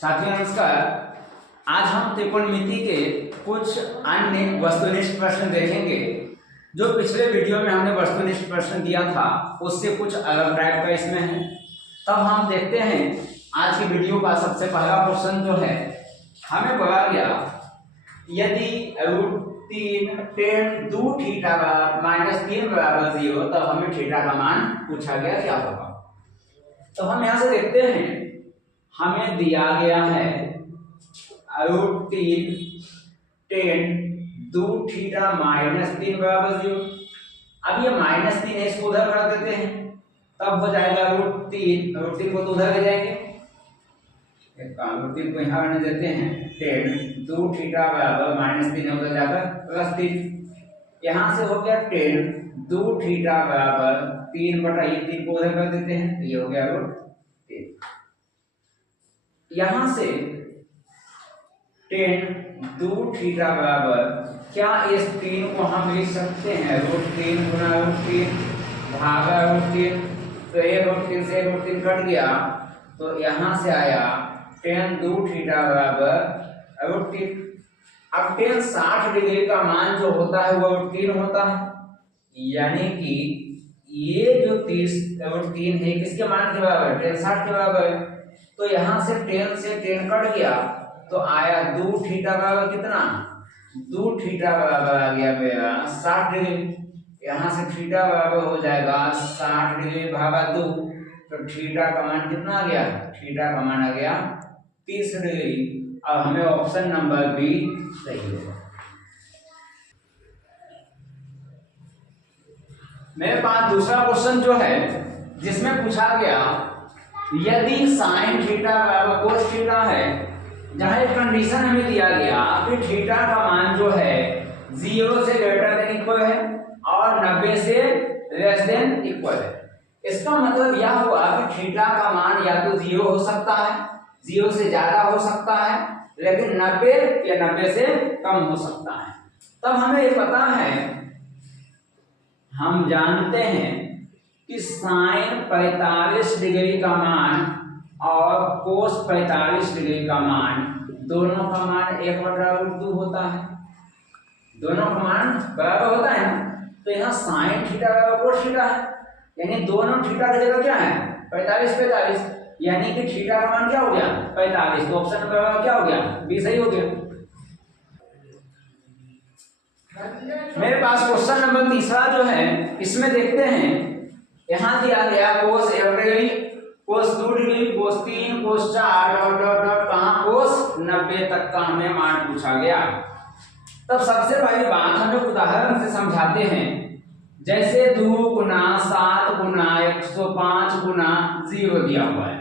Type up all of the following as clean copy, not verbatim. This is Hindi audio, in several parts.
साथियों नमस्कार। आज हम त्रिकोणमिति के कुछ अन्य वस्तुनिष्ठ प्रश्न देखेंगे। जो पिछले वीडियो में हमने वस्तुनिष्ठ प्रश्न दिया था उससे कुछ अलग टाइप का इसमें है। तब हम देखते हैं आज की वीडियो का सबसे पहला क्वेश्चन जो है, हमें बोला गया यदि √3 tan 2 थीटा -3 बराबर 0 तब हमें थीटा का मान पूछा गया क्या होगा। तो हम यहाँ से देखते हैं, हमें दिया गया है √3 tan 2 थीटा -3 बराबर 0। अब ये -3 है, इसको उधर कर देते हैं, तब हो जाएगा √3 को तो उधर ले जाएंगे, √3 को यहाँ रहने देते हैं। tan 2 थीटा बराबर -3 है, उधर जाकर +3। यहाँ से हो गया tan 2 थीटा बराबर 3/3 को उधर कर देते हैं, तो ये हो गया √3। यहां से tan 2 थीटा बराबर, क्या इस 3 को हम लिख सकते हैं √3 गुना √3 भागा √3, तो ये √3 से √3 कट गया, तो यहां से आया tan 2 थीटा बराबर √3। अब tan 60 डिग्री का मान जो होता है वो √3 होता है, यानी कि ये जो 3 है किसके मान के बराबर, tan 60 के बराबर है। तो यहां से tan से tan कट गया, तो आया 2 थीटा बराबर कितना, 2 थीटा बराबर आ गया मेरा 60 डिग्री। यहाँ से थीटा बराबर हो जाएगा 60 डिग्री भागा 2, तो थीटा का मान कितना आ गया, थीटा का मान आ गया 30 डिग्री। अब हमें ऑप्शन नंबर बी सही होगा। मेरे पास दूसरा क्वेश्चन जो है, जिसमें पूछा गया यदि sin थीटा बराबर cos थीटा है, जहां एक कंडीशन हमें दिया गया कि थीटा का मान जो है 0 से ग्रेटर देन इक्वल है और 90 से लेस देन इक्वल है। इसका मतलब यह हुआ कि थीटा का मान या तो 0 हो सकता है, 0 से ज्यादा हो सकता है, लेकिन 90 या 90 से कम हो सकता है। तब हमें ये पता है, हम जानते हैं कि sin 45 डिग्री का मान और cos 45 डिग्री का मान, दोनों का मान 1/√2 होता है, दोनों का मान बराबर होता है ना। तो यहाँ sin थीटा बराबर cos थीटा है, यानी दोनों थीटा की जगह क्या है 45, यानी कि थीटा का मान क्या हो गया 45। तो ऑप्शन नंबर क्या हो गया, बी सही हो गया। मेरे पास क्वेश्चन नंबर तीसरा जो है, इसमें देखते हैं, यहां दिया गया cos 1 degree, cos 2 degree, cos 3, cos 4 कहां cos 90 तक का हमें मान पूछा गया। तब सबसे पहली बात हम लोग उदाहरण से समझाते हैं। जैसे 2 गुना 7 गुना 105 गुना 0 दिया हुआ है,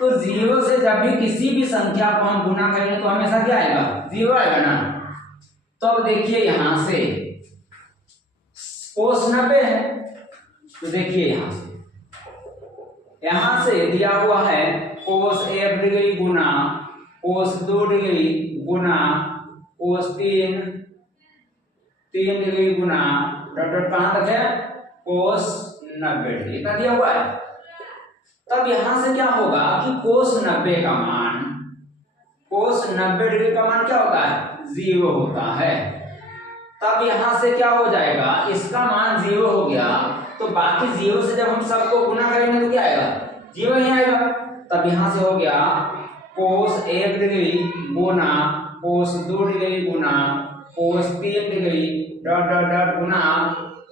तो 0 से जब भी किसी भी संख्या को हम गुना करेंगे तो हमेशा क्या आएगा, 0 आएगा ना। तो अब देखिए यहां से cos 90 है, तो देखिए यहां से दिया हुआ है cos 1 डिग्री गुना cos 2 डिग्री गुना cos 3 डिग्री गुना कहां तक है cos 90 डिग्री का दिया हुआ है। तब यहां से क्या होगा कि cos 90 का मान, cos 90 डिग्री का मान क्या होता है 0 होता है। तब यहां से क्या हो जाएगा, इसका मान 0 हो गया, तो बाकी 0 से जब हम सबको गुना करेंगे तो क्या आएगा, 0 ही आएगा। तब यहां से हो गया cos 1 डिग्री गुना cos 2 डिग्री गुना cos 3 डिग्री गुना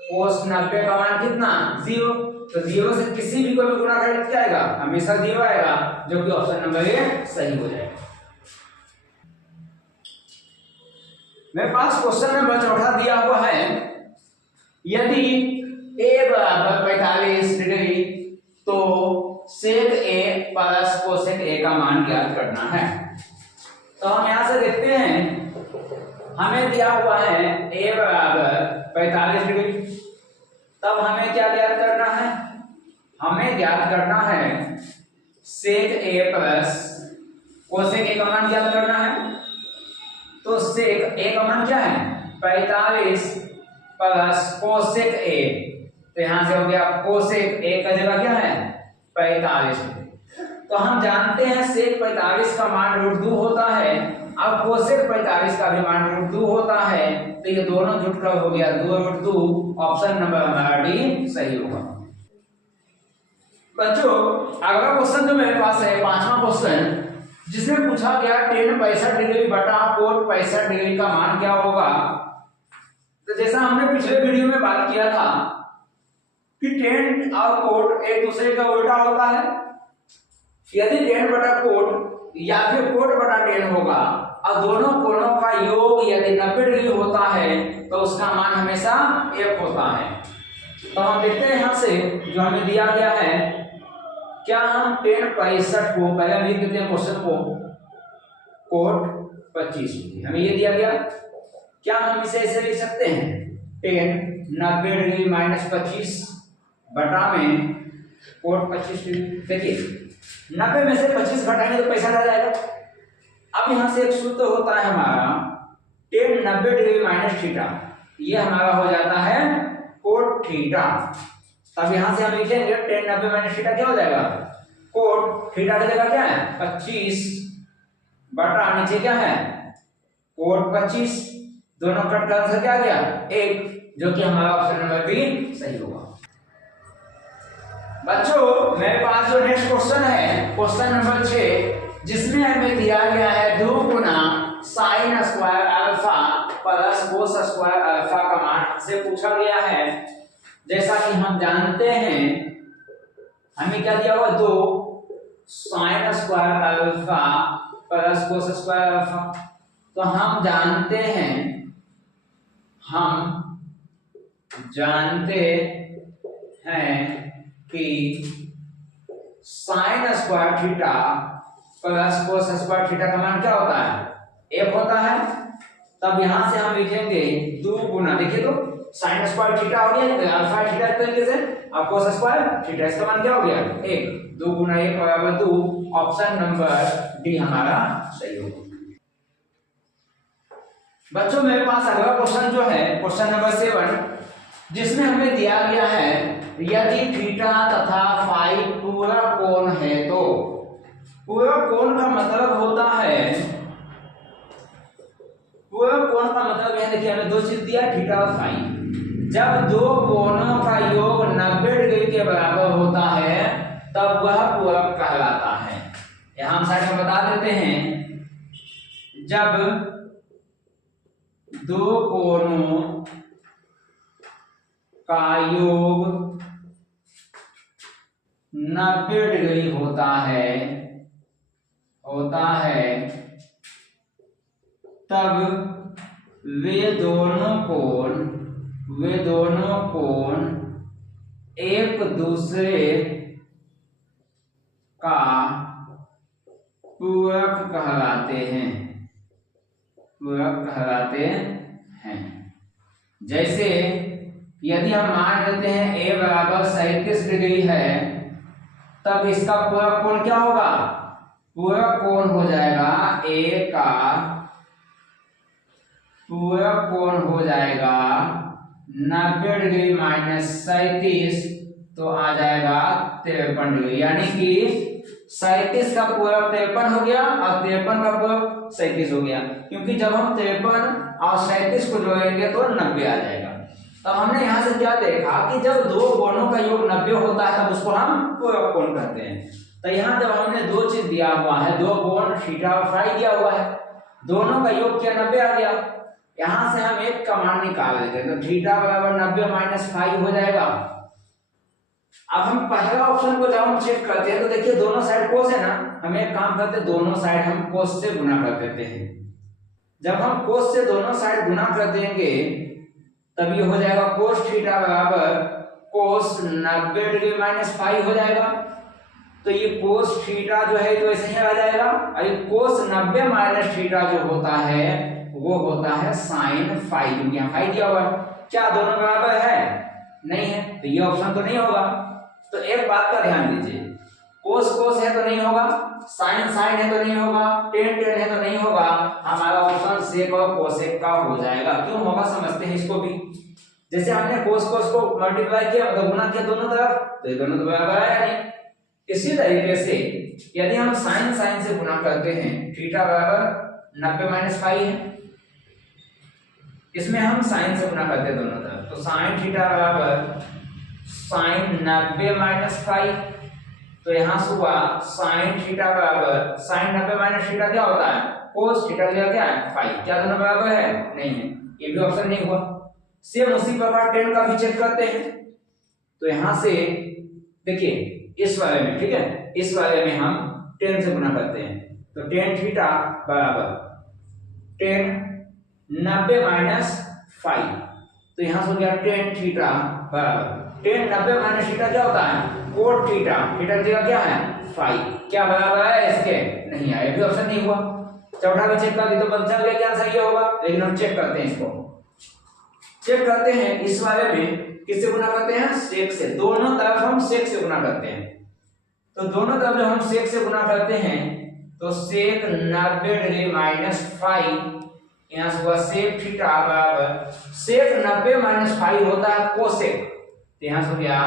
cos 90 का मान कितना 0। तो 0 से किसी भी को भी गुना करेंगे तो क्या आएगा, हमेशा 0 आएगा, जो कि ऑप्शन नंबर ए सही हो जाएगा। मेरे पास क्वेश्चन नंबर चौथा दिया हुआ है, यदि a बराबर 45 डिग्री तो sec a plus cosec a का मान ज्ञात करना है। तो हम यहां से देखते हैं, हमें दिया हुआ है a बराबर 45 डिग्री, तब हमें क्या ज्ञात करना है, हमें ज्ञात करना है sec a plus cosec a का मान ज्ञात करना है। तो sec a का मान क्या है 45 प्लस cosec a, तो यहां से हो गया cosec a का जगह क्या है 45 डिग्री। तो हम जानते हैं sec 45 का मान √2 होता है, अब cosec 45 का भी मान √2 होता है, तो ये दोनों जुटकर हो गया 2√2। ऑप्शन नंबर हमारा डी सही होगा। बच्चों अगला क्वेश्चन जो मेरे पास है, पांचवा क्वेश्चन, जिसमें पूछा गया tan 65 डिग्री बटा cot 65 डिग्री का मान क्या होगा। तो जैसा हमने पिछले वीडियो में बात किया था कि tan और cot एक दूसरे का उल्टा होता है। यदि tan बटा cot या फिर cot बटा tan होगा और दोनों कोणों का योग यदि 90 डिग्री होता है तो उसका मान हमेशा 1 होता है। तो हम देखते हैं यहां से जो हमें दिया गया है, क्या हम tan 65 को पहले लिख देते हैं क्वेश्चन को, cot 25 हमें ये दिया गया, क्या हम इसे ऐसे लिख सकते हैं tan 90 डिग्री माइनस 25 बटा में cot 25 डिग्री। देखिए 90 में से 25 घटाएंगे तो पैसा रह जाएगा। अब यहां से एक सूत्र होता है हमारा tan 90 डिग्री माइनस थीटा, ये हमारा हो जाता है cot थीटा। तब यहां से हम लिखेंगे tan 90 माइनस थीटा क्या हो जाएगा, cot थीटा की जगह क्या है 25 बटा नीचे क्या है cot 25, दोनों कट कर आंसर क्या आ गया 1, जो कि हमारा ऑप्शन नंबर बी सही होगा। बच्चों मेरे पास जो नेक्स्ट क्वेश्चन है, क्वेश्चन नंबर 6, जिसमें हमें दिया गया है 2 गुना sin square alpha plus cos square alpha का मान से पूछा गया है। जैसा कि हम जानते हैं हमें क्या दिया हुआ 2 sin square alpha plus cos square alpha. तो हम जानते हैं कि sin square theta plus cos square theta का मान क्या होता है 1 होता है। तब यहां से हम लिखेंगे 2 गुना, देखिए तो sin स्क्वायर थीटा हो गया अल्फा थीटा तरीके से, अब cos स्क्वायर थीटा, इसका मान क्या हो गया 1, 2 गुना 1 बराबर 2। ऑप्शन नंबर डी हमारा सही होगा। बच्चों मेरे पास अगला क्वेश्चन जो है क्वेश्चन नंबर 7, जिसमें हमें दिया गया है यदि थीटा तथा फाई पूरा कोण है तो, पूरा कोण का मतलब होता है, पूरा कोण का मतलब है, देखिए हमें 2 चीज दिया थीटा और फाई, जब 2 कोणों का योग 90 डिग्री के बराबर होता है तब वह पूरक कहलाता है। यहां हम साइड में बता देते हैं, जब 2 कोणों का योग 90 डिग्री होता है तब वे दोनों कोण एक दूसरे का पूरक कहलाते हैं। जैसे यदि हम मान लेते हैं a बराबर 37 डिग्री है, तब इसका पूरक कोण क्या होगा, पूरक कोण हो जाएगा a का पूरक कोण हो जाएगा 90 डिग्री माइनस 37, तो आ जाएगा 53 डिग्री, यानी कि 37 का पूरक 53 हो गया और 53 का पूरक 37 हो गया, क्योंकि जब हम 53 और 37 को जोड़ेंगे तो 90 आ जाएगा। तब हमने यहाँ से क्या देखा कि जब 2 कोणों का योग 90 होता है तब उसको हम पूरक कोण कहते हैं। तो यहाँ जब हमने 2 चीज दिया हुआ है, 2 कोण थीटा और फाई दिया हुआ है, दोनों का योग क्या 90 आ गया, यहां से हम एक का मान निकाल लेते हैं, तो थीटा बराबर 90 माइनस फाई हो जाएगा। अब हम पहला ऑप्शन को जब हम चेक करते हैं तो देखिए दोनों साइड कोस है ना, हम एक काम करते हैं दोनों साइड हम कोस से गुना कर देते हैं। जब हम कोस से दोनों साइड गुना कर देंगे तब ये हो जाएगा कोस थीटा बराबर कोस 90 डिग्री माइनस फाई हो जाएगा। तो ये कोस थीटा जो है तो ऐसे ही आ जाएगा, और ये कोस 90 माइनस थीटा जो होता है वो होता है साइन फाई, क्योंकि यहाँ फाई दिया हुआ है। क्या दोनों बराबर है? नहीं है, तो ये ऑप्शन तो नहीं होगा। तो एक बात का ध्यान दीजिए, कोस कोस है तो नहीं होगा, साइन साइन है तो नहीं होगा, टेन टेन है तो नहीं होगा, हमारा ऑप्शन सेक और कोसेक का हो जाएगा। क्यों होगा समझते हैं इसको भी। जैसे हमने कोस कोस को मल्टीप्लाई किया मतलब गुना किया दोनों तरफ, तो ये दोनों तो बराबर है नहीं। इसी तरीके से यदि हम साइन साइन से गुना करते हैं, थीटा बराबर 90 माइनस फाइव है, इसमें हम साइन से गुना करते हैं दोनों तरफ, तो साइन थीटा बराबर साइन 90 माइनस फाइव, तो यहां से हुआ साइन थीटा बराबर साइन 90 माइनस थीटा क्या होता है, कोस थीटा दिया क्या है फाइव, क्या दोनों बराबर है, नहीं है, ये भी ऑप्शन नहीं हुआ। सेम उसी प्रकार tan का भी चेक करते हैं, तो यहां से देखिए इस वाले में, ठीक है, इस वाले में हम tan से गुना करते हैं, तो tan थीटा बराबर tan 90 माइनस फाइव, तो यहां से हो गया tan थीटा बराबर tan 90 माइनस थीटा क्या होता है, कोट थीटा, थीटा जगह क्या है फाइव, क्या बराबर है इसके, नहीं आया, भी ऑप्शन नहीं हुआ। चौथा भी चेक कर दी तो बच्चा का क्या सही होगा, लेकिन हम चेक करते हैं, इसको चेक करते हैं, इस वाले में किससे गुना करते हैं, sec से, दोनों तरफ हम sec से गुना करते हैं, तो दोनों तरफ जब हम sec से गुना करते हैं तो sec 90 डिग्री माइनस फाइव, यहां से हुआ sec थीटा बराबर sec 90 माइनस फाइव होता है cosec, तो यहां से हो गया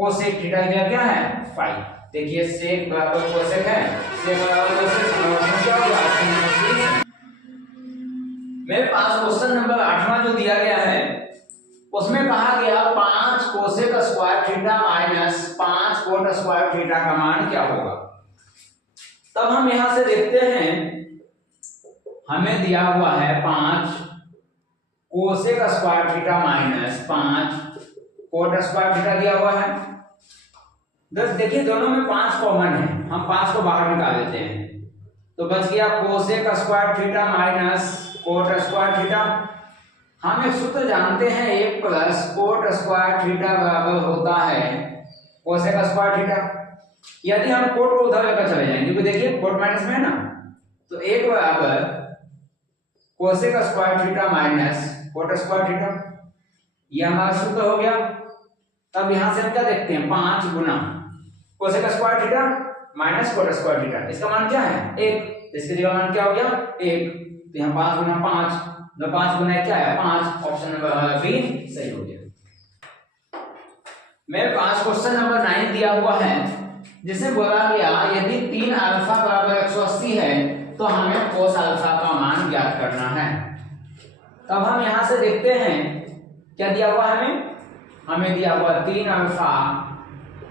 cosec थीटा क्या है फाइव, देखिए sec बराबर cosec है, sec बराबर cosec, क्या होगा, मेरे पास क्वेश्चन नंबर 8वां जो दिया गया है उसमें कहा गया 5 cosec square theta minus 5 coat square theta का मान क्या होगा। तब हम यहां से देखते हैं, हमें दिया हुआ है 5 cosec square theta minus 5 coat square theta दिया हुआ है। देखिए दोनों में 5 कॉमन है, हम 5 को बाहर निकाल देते हैं, तो बच गया cosec square theta minus cot square theta. हम एक सूत्र जानते हैं, 1 प्लस कोट स्क्वायर थीटा बराबर होता है कोसेक स्क्वायर थीटा। यदि हम कोट को उधर लेकर चले जाएंगे, क्योंकि देखिए कोट माइनस में है ना, तो 1 बराबर cosec square theta minus cot square theta, ये हमारा सूत्र हो गया। तब यहां से हम क्या देखते हैं, 5 गुना cosec square theta minus cot square theta, इसका मान क्या है 1, इसके जगह मान क्या हो गया 1, तो यहाँ 5 गुना 5, तो 5 गुना क्या है 5, ऑप्शन नंबर बी सही हो गया। मेरे पास क्वेश्चन नंबर 9 दिया हुआ है, जिसे बोला गया यदि 3 अल्फा बराबर 180 है तो हमें कोस अल्फा का मान ज्ञात करना है। तब हम यहां से देखते हैं क्या दिया हुआ है, हमें दिया हुआ 3 अल्फा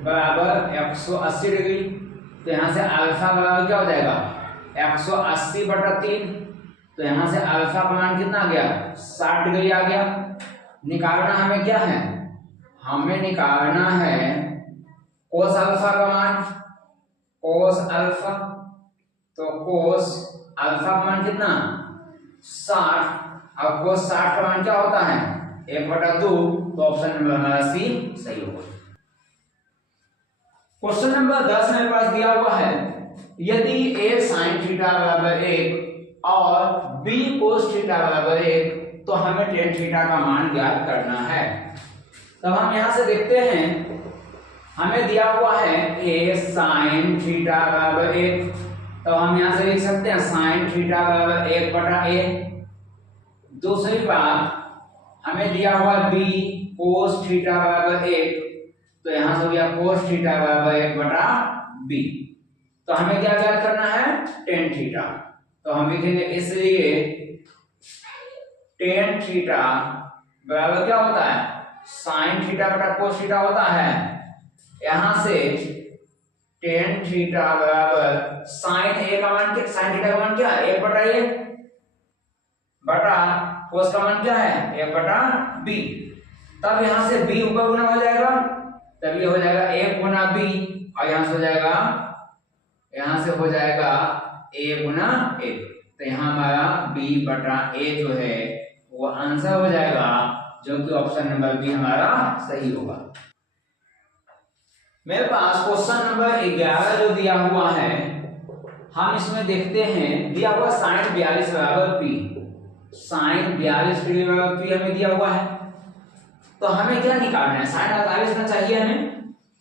बराबर 180 डिग्री, तो यहां से अल्फा बराबर क्या हो जाएगा 180/3, तो यहां से अल्फा का मान कितना आ गया 60 डिग्री आ गया। निकालना हमें क्या है, हमें निकालना है कोस अल्फा का मान, कोस अल्फा, तो कोस अल्फा का मान कितना 60, और कोस 60 का मान क्या होता है 1/2, तो ऑप्शन नंबर हमारा सी सही होगा। क्वेश्चन नंबर 10 मेरे पास दिया हुआ है, यदि a sin थीटा बराबर 1 और b cos थीटा बराबर 1 तो हमें tan थीटा का मान ज्ञात करना है। तब हम यहां से देखते हैं, हमें दिया हुआ है a sin थीटा बराबर 1, तो हम यहां से लिख सकते हैं sin थीटा बराबर 1/a। दूसरी बात, हमें दिया हुआ b cos थीटा बराबर 1, तो यहां से हो गया cos थीटा बराबर 1/b, तो हमें क्या ज्ञात करना है tan थीटा, तो हम लिखेंगे इसलिए tan थीटा बराबर क्या होता है sin थीटा बटा cos थीटा होता है। यहां से tan थीटा बराबर sin a का मान क्या, sin थीटा का मान क्या है 1/a बटा cos का मान क्या है 1/b। तब यहां से b ऊपर गुना हो जाएगा, तब ये हो जाएगा 1 गुना b, और यहां से हो जाएगा a गुना a, तो यहाँ हमारा b/a जो है वो आंसर हो जाएगा, जो कि ऑप्शन नंबर बी हमारा सही होगा। मेरे पास क्वेश्चन नंबर 11 जो दिया हुआ है, हम इसमें देखते हैं, दिया हुआ sin 42 बराबर p, sin 42 डिग्री बराबर p हमें दिया हुआ है, तो हमें क्या निकालना है sin 48 में चाहिए हमें,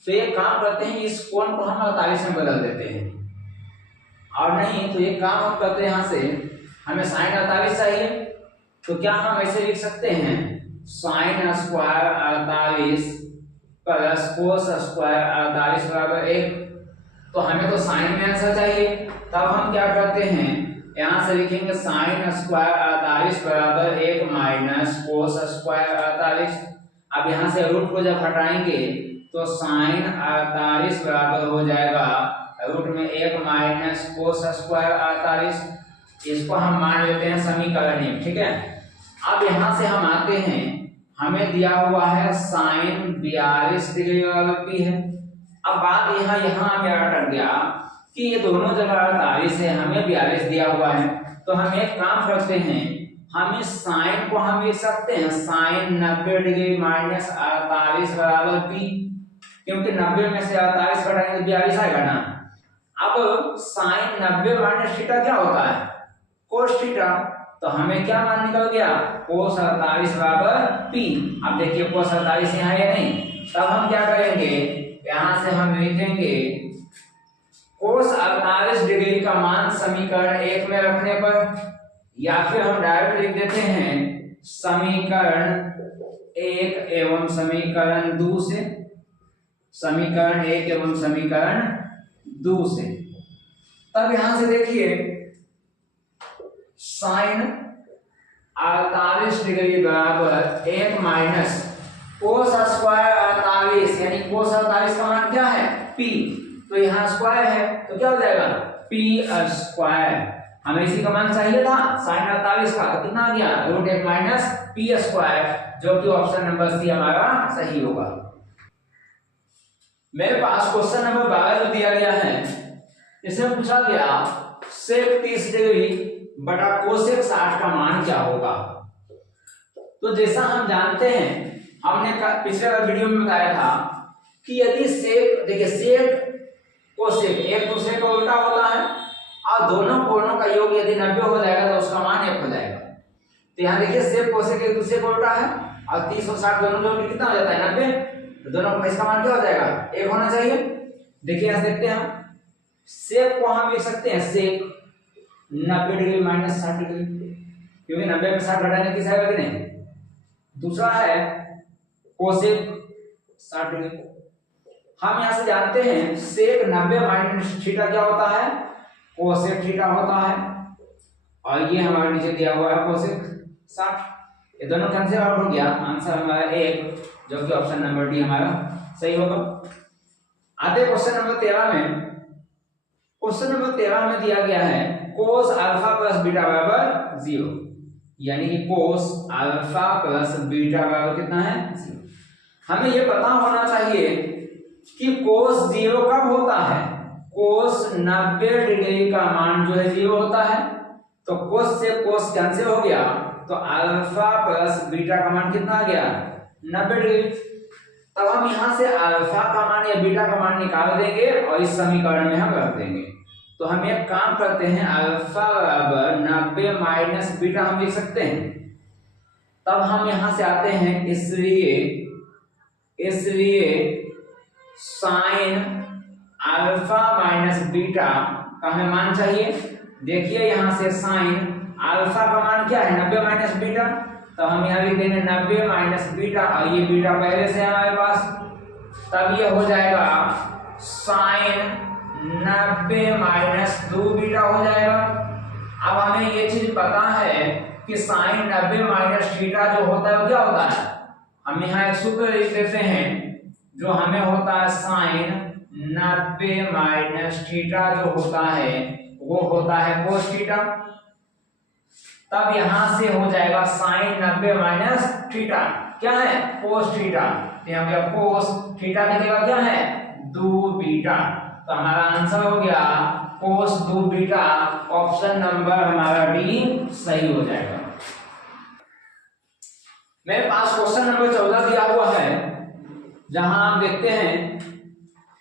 तो एक काम करते हैं, इस कोण को हम 48 में बदल देते हैं, और नहीं तो एक काम हम करते हैं, यहां से हमें sin 48 चाहिए, तो क्या हम ऐसे लिख सकते हैं sin square 48 plus cos square 48 बराबर 1, तो हमें तो साइन में आंसर चाहिए। तब हम क्या करते हैं, यहाँ से लिखेंगे साइन स्क्वायर 48 बराबर 1 माइनस कोस स्क्वायर 48। अब यहाँ से रूट को जब हटाएंगे तो साइन 48 बराबर हो जाएगा रूट में 1 माइनस कोस स्क्वायर 48। इसको हम मान लेते हैं समीकरण 1, ठीक है। अब यहाँ से हम आते हैं, हमें दिया हुआ है साइन 42 डिग्री बराबर पी है। अब बात यहाँ मेरा अटक गया कि ये दोनों जगह 48 है, हमें 42 दिया हुआ है। तो हम एक काम करते हैं, हम इस साइन को हम लिख सकते हैं साइन 90 डिग्री माइनस 48 बराबर पी, क्योंकि 90 में से 48 घटाएंगे तो 42 आएगा ना। अब साइन 90 माइनस थीटा क्या होता है, कोस थीटा। तो हमें क्या मान निकल गया, कोस 48 बराबर पी। अब देखिए कोस 48 यहाँ है नहीं, तब हम क्या करेंगे, यहाँ से हम लिखेंगे कोस 48 डिग्री का मान समीकरण 1 में रखने पर, या फिर हम डायरेक्ट लिख देते हैं समीकरण 1 एवं समीकरण 2 से, समीकरण 1 एवं समीकरण 2 से। तब यहां से देखिए साइन 48 डिग्री बराबर 1 माइनस कोस स्क्वायर 48, यानी कोस 48 का मान क्या है, पी। तो यहाँ स्क्वायर है तो क्या हो जाएगा, पी स्क्वायर। हमें इसी का मान चाहिए था साइन 48 का, तो कितना आ गया, रूट 1 माइनस पी स्क्वायर, जो कि ऑप्शन नंबर सी हमारा सही होगा। मेरे पास क्वेश्चन नंबर 12 जो दिया गया है, इसमें पूछा गया सेक 30 डिग्री बटा कोसेक 60 का मान क्या होगा। तो जैसा हम जानते हैं, हमने पिछले वीडियो में बताया था कि यदि सेक, देखिए सेक कोसेक एक दूसरे का उल्टा होता है, और दोनों कोणों का योग यदि 90 हो जाएगा तो उसका मान 1 हो जाएगा। तो यहाँ देखिए सेक कोसेक एक दूसरे का उल्टा है, और 30 और 60 दोनों जोड़ के कितना हो जाता है, 90। तो दोनों का इसका मान क्या हो जाएगा, 1 होना चाहिए। देखिए यहाँ देखते हैं, हम सेक को हम लिख सकते हैं सेक 90 डिग्री माइनस 60 डिग्री, क्योंकि 90 में 60 घटाने की आएगा कि नहीं। दूसरा है कोसेक 60 डिग्री। हम यहां से जानते हैं सेक 90 माइनस थीटा क्या होता है, कोसेक थीटा होता है, और ये हमारे नीचे दिया हुआ है कोसेक 60। ये दोनों कैंसिल आउट हो गया, आंसर हमारा 1, जो कि ऑप्शन नंबर डी हमारा सही होगा। आते क्वेश्चन नंबर 13 में। क्वेश्चन नंबर 13 में दिया गया है कोस अल्फा प्लस बीटा बराबर 0, यानी कि कोस अल्फा प्लस बीटा बराबर कितना है, 0। हमें ये पता होना चाहिए कि कोस 0 कब होता है, कोस 90 डिग्री का मान जो है 0 होता है। तो कोस से कोस कैंसिल हो गया, तो अल्फा प्लस बीटा का मान कितना आ गया, 90 डिग्री। तब हम यहां से अल्फा का मान या बीटा का मान निकाल देंगे और इस समीकरण में हम रख देंगे। तो हम एक काम करते हैं, अल्फा बराबर 90 माइनस बीटा हम लिख सकते हैं। तब हम यहां से आते हैं, इसलिए साइन अल्फा माइनस बीटा का हमें मान चाहिए। देखिए यहां से साइन अल्फा का मान क्या है, 90 माइनस बीटा। तो हम यहाँ लिख देंगे 90 माइनस बीटा, और ये बीटा पहले से है हमारे पास। तब ये हो जाएगा साइन 90 माइनस 2 बीटा हो जाएगा। अब हमें ये चीज पता है कि साइन 90 माइनस थीटा जो होता है वो क्या होता है, हम यहाँ एक सूत्र लिख देते हैं, जो हमें होता है साइन 90 माइनस थीटा जो होता है वो होता है कोस थीटा। तब यहां से हो जाएगा साइन 90 माइनस थीटा क्या है, कोस थीटा। यहाँ पे कोस थीटा की जगह क्या है, 2 बीटा। तो हमारा आंसर हो गया कोस 2 बीटा, ऑप्शन नंबर हमारा डी सही हो जाएगा। मेरे पास क्वेश्चन नंबर 14 दिया हुआ है, जहां आप देखते हैं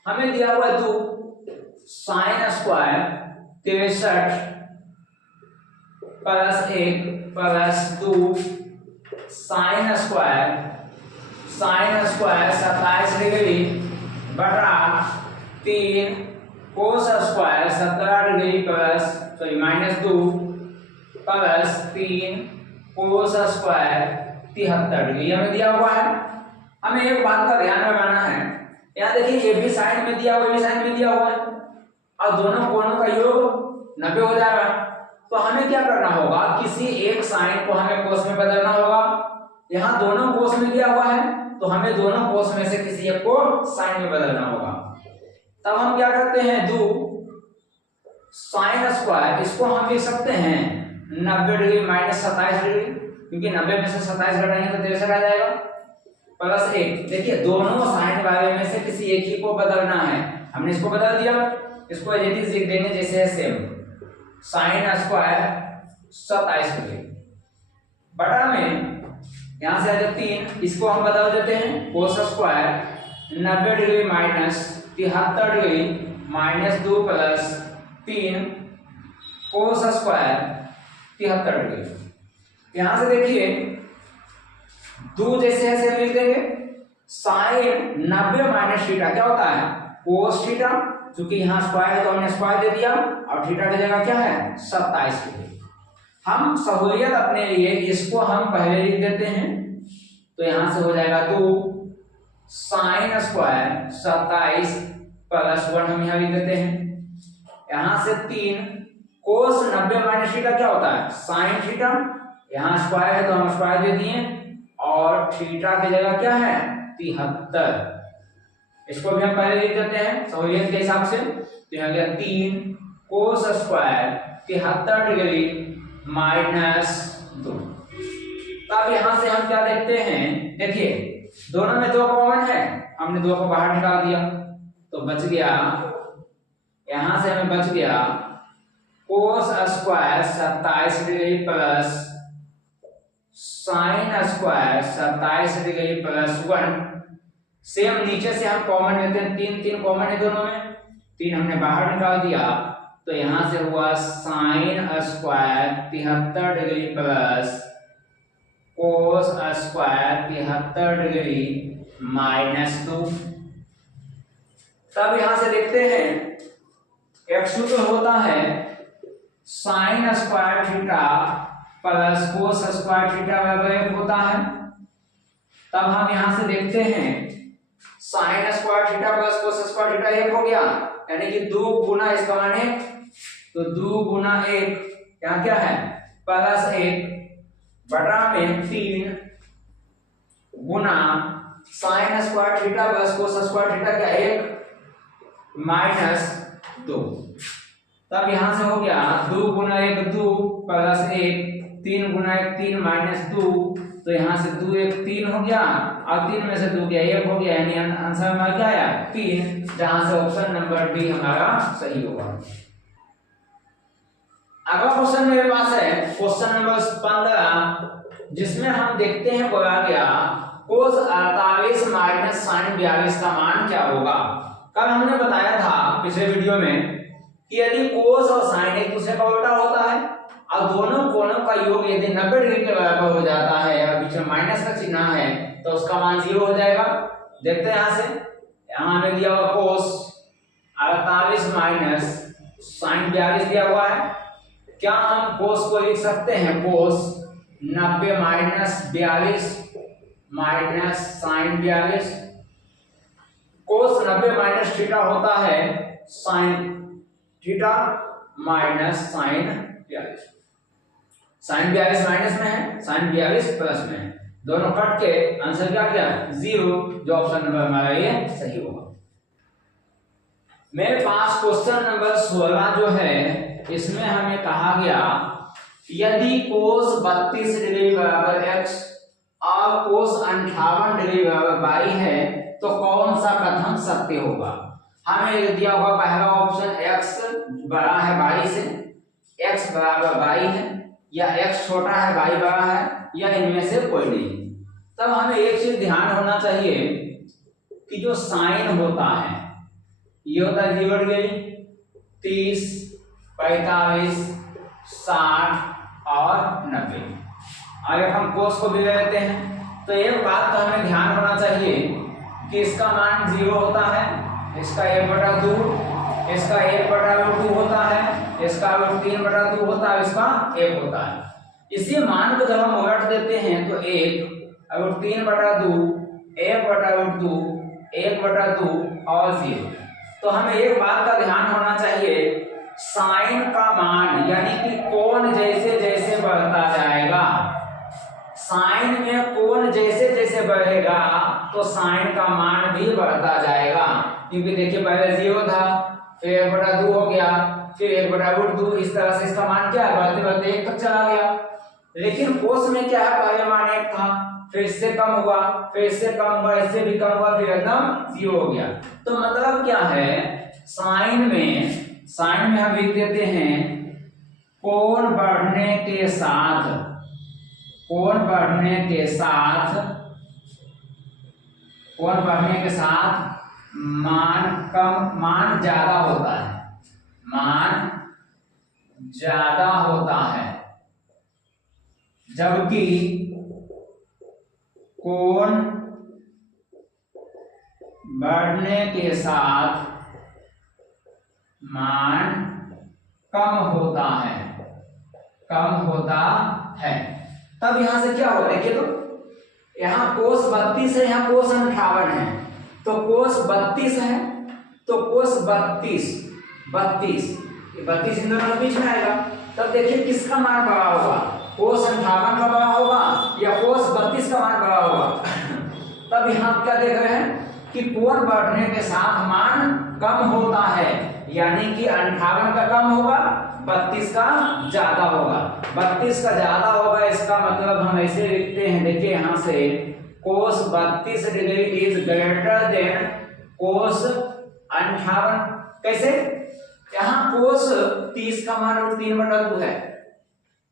हमें दिया हुआ है 2 sine square 63 plus 1 plus 2 sine square 27 degree बटा 3 cos square 17 degree plus minus 2 plus 3 cos square 73 degree हमें दिया हुआ है। हमें एक बात का ध्यान रखना है, यहाँ देखिए ये भी साइन में दिया हुआ, ये भी साइन में दिया हुआ है। और दोनों कोणों का योग 90 हो जाएगा। तो हमें क्या करना होगा, किसी एक साइन को हमें कोस में बदलना होगा। यहाँ दोनों कोस में दिया हुआ है तो हमें दोनों कोस में से किसी एक को साइन में बदलना होगा। तब हम क्या करते हैं, दो साइन स्क्वायर, इसको हम लिख सकते हैं 90 डिग्री माइनस 27 डिग्री, क्योंकि 90 में से 27 घटाएंगे तो 63 आ जाएगा, प्लस 1। देखिए दोनों साइन वाले में से किसी एक ही को बदलना है, हमने इसको बदल दिया, इसको एज इट इज लिख देंगे जैसे है सेम, साइन स्क्वायर 27 डिग्री बटा में यहां से आ जाए 3, इसको हम बदल देते हैं cos square 90 degree minus 73 degree minus 2 plus 3 cos square 73 degree. यहां से देखिए 2 जैसे ऐसे लिख देंगे, साइन 90 माइनस थीटा क्या होता है, कोस थीटा, क्योंकि यहाँ स्क्वायर है तो हमने स्क्वायर दे दिया, और थीटा की जगह क्या है 27 डिग्री। हम सहूलियत अपने लिए इसको हम पहले लिख देते हैं, तो यहां से हो जाएगा 2 साइन स्क्वायर 27 प्लस 1 हम यहाँ लिख देते हैं, यहां से 3 कोस 90 माइनस थीटा क्या होता है साइन थीटा, यहाँ स्क्वायर है तो हम स्क्वायर दे दिए, और थीटा की जगह क्या है 73, इसको भी हम पहले लिख देते हैं सहूलियत के हिसाब से। तो यहाँ गया 3 कोस स्क्वायर 73 डिग्री माइनस 2। तब यहां से हम क्या देखते हैं, देखिए दोनों में 2 कॉमन है, हमने 2 को बाहर निकाल दिया तो बच गया, यहां से हमें बच गया cos square 27 degree plus sine square 27 degree plus 1। Same नीचे से हम कॉमन लेते हैं, 3 कॉमन है दोनों में, 3 हमने बाहर निकाल दिया, तो यहां से हुआ sine square 73 degree plus cos square 73 degree minus 2। तब यहां से देखते हैं x सूत्र होता है sign square theta plus cos square theta बराबर होता है। तब हम यहां से देखते हैं sign square theta plus cos square theta 1 हो गया, यानी कि 2 गुना इसका मान 1, तो 2 गुना 1 यहाँ क्या है प्लस 1 बटा में 3 गुना sine square theta plus cos square theta क्या 1 माइनस 2। तब यहां से हो गया 2 गुना 1 2 प्लस 1, 3 गुना 1 3 माइनस 2, तो यहां से 2 1 3 हो गया, और 3 में से 2 गया 1 हो गया, यानी आंसर हमारा क्या आया 3, जहां से ऑप्शन नंबर डी हमारा सही होगा। अगला क्वेश्चन मेरे पास है क्वेश्चन नंबर 15, जिसमें हम देखते हैं बोला गया कोस 48 माइनस साइन 42 का मान क्या होगा। कल हमने बताया था पिछले वीडियो में कि यदि कोस और साइन एक दूसरे का उल्टा होता है और दोनों कोणों का योग यदि 90 डिग्री के बराबर हो जाता है या बीच में माइनस का चिन्ह है तो उसका मान 0 हो जाएगा। देखते हैं यहां से, यहां हमें दिया हुआ कोस 48 माइनस साइन 42 दिया हुआ है। क्या हम कोस को लिख सकते हैं cos 90 minus 42 minus sine 42। Cos 90 minus theta होता है sine theta minus sine 42। Sine 42 minus में है, साइन 42 प्लस में है, दोनों कट के आंसर क्या गया 0, जो ऑप्शन नंबर हमारा ये सही होगा। मेरे पास क्वेश्चन नंबर 16 जो है इसमें हमें कहा गया यदि कोस 32 डिग्री बराबर x और कोस 58 डिग्री बराबर y है तो कौन सा कथन सत्य होगा। हमें दिया हुआ पहला ऑप्शन x बड़ा है y से, x बराबर y है, या x छोटा है y बड़ा है, या इनमें से कोई नहीं। तब हमें एक चीज ध्यान होना चाहिए कि जो साइन होता है ये होता है 0 डिग्री, 30, 45, 60 और 90। अगर हम कोस को भी लेते हैं तो एक बात तो हमें ध्यान होना चाहिए कि इसका मान 0 होता है, इसका 1/2, इसका 1/2 होता है, इसका 3/2 होता है, इसका 1 होता है। इसी मान को जब हम उलट देते हैं तो 1 और 3/2, 1/2, 1/2 और 0, तो हमें एक बात का ध्यान होना चाहिए, साइन का मान यानी कि कोण जैसे जैसे बढ़ता जाएगा, साइन में कोण जैसे जैसे बढ़ेगा तो साइन का मान भी बढ़ता जाएगा। क्योंकि देखिए पहले 0 था, फिर 1/2 हो गया, फिर 1/√2, इस तरह से इसका मान क्या है बढ़ते बढ़ते 1 तक चला गया। लेकिन कोस में क्या है, पहले मान 1 था, फिर इससे कम हुआ, फिर इससे कम हुआ, इससे भी कम हुआ, फिर एकदम 0 हो गया। तो मतलब क्या है, साइन में हम लिख देते हैं कोण बढ़ने के साथ, कोण बढ़ने के साथ मान ज्यादा होता है, मान ज्यादा होता है, जबकि कोण बढ़ने के साथ मान कम होता है, कम होता है। तब यहां से क्या होता है, देखिए तो यहाँ कोस 32 है, यहाँ कोस 58 है, तो कोस 32 है तो कोस 32 इन दोनों के बीच में आएगा। तब देखिए किसका मान बड़ा होगा, कोस 58 का बड़ा होगा या कोस 32 का मान बड़ा होगा। तब यहाँ क्या देख रहे हैं कि कोण बढ़ने के साथ मान कम होता है, यानी कि 58 का कम होगा, 32 का ज्यादा होगा। 32 का ज्यादा होगा, इसका मतलब हम ऐसे लिखते हैं, देखिए यहां से कोस 32 डिग्री इज ग्रेटर देन कोस 58। कैसे, यहाँ कोस 30 का मान 3/2 है,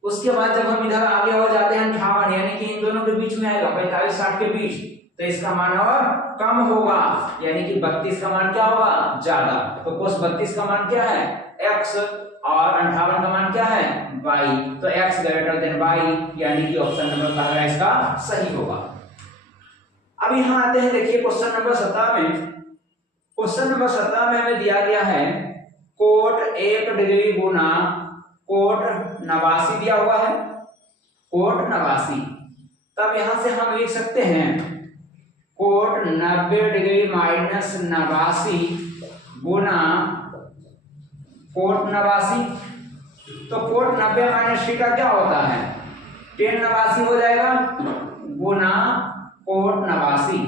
उसके बाद जब हम इधर आगे हो जाते हैं 58, यानी कि इन दोनों के बीच में आएगा 45-60 के बीच, तो इसका मान और कम होगा, यानी कि 32 का मान क्या होगा, ज्यादा। तो कोस 32 का मान क्या है, x, और 58 का मान क्या है, y, तो x ग्रेटर देन y, यानी कि ऑप्शन नंबर पहला इसका सही होगा। अब यहाँ आते हैं, देखिए क्वेश्चन नंबर 17 में, क्वेश्चन नंबर 17 में हमें दिया गया है कोट 1 डिग्री गुना कोट 89 दिया हुआ है, कोट 89। तब यहां से हम लिख सकते हैं कोट 90 डिग्री माइनस 89 गुना कोट 89। तो कोट 90 माइनस थीटा क्या होता है, tan 89 हो जाएगा गुना कोट 89।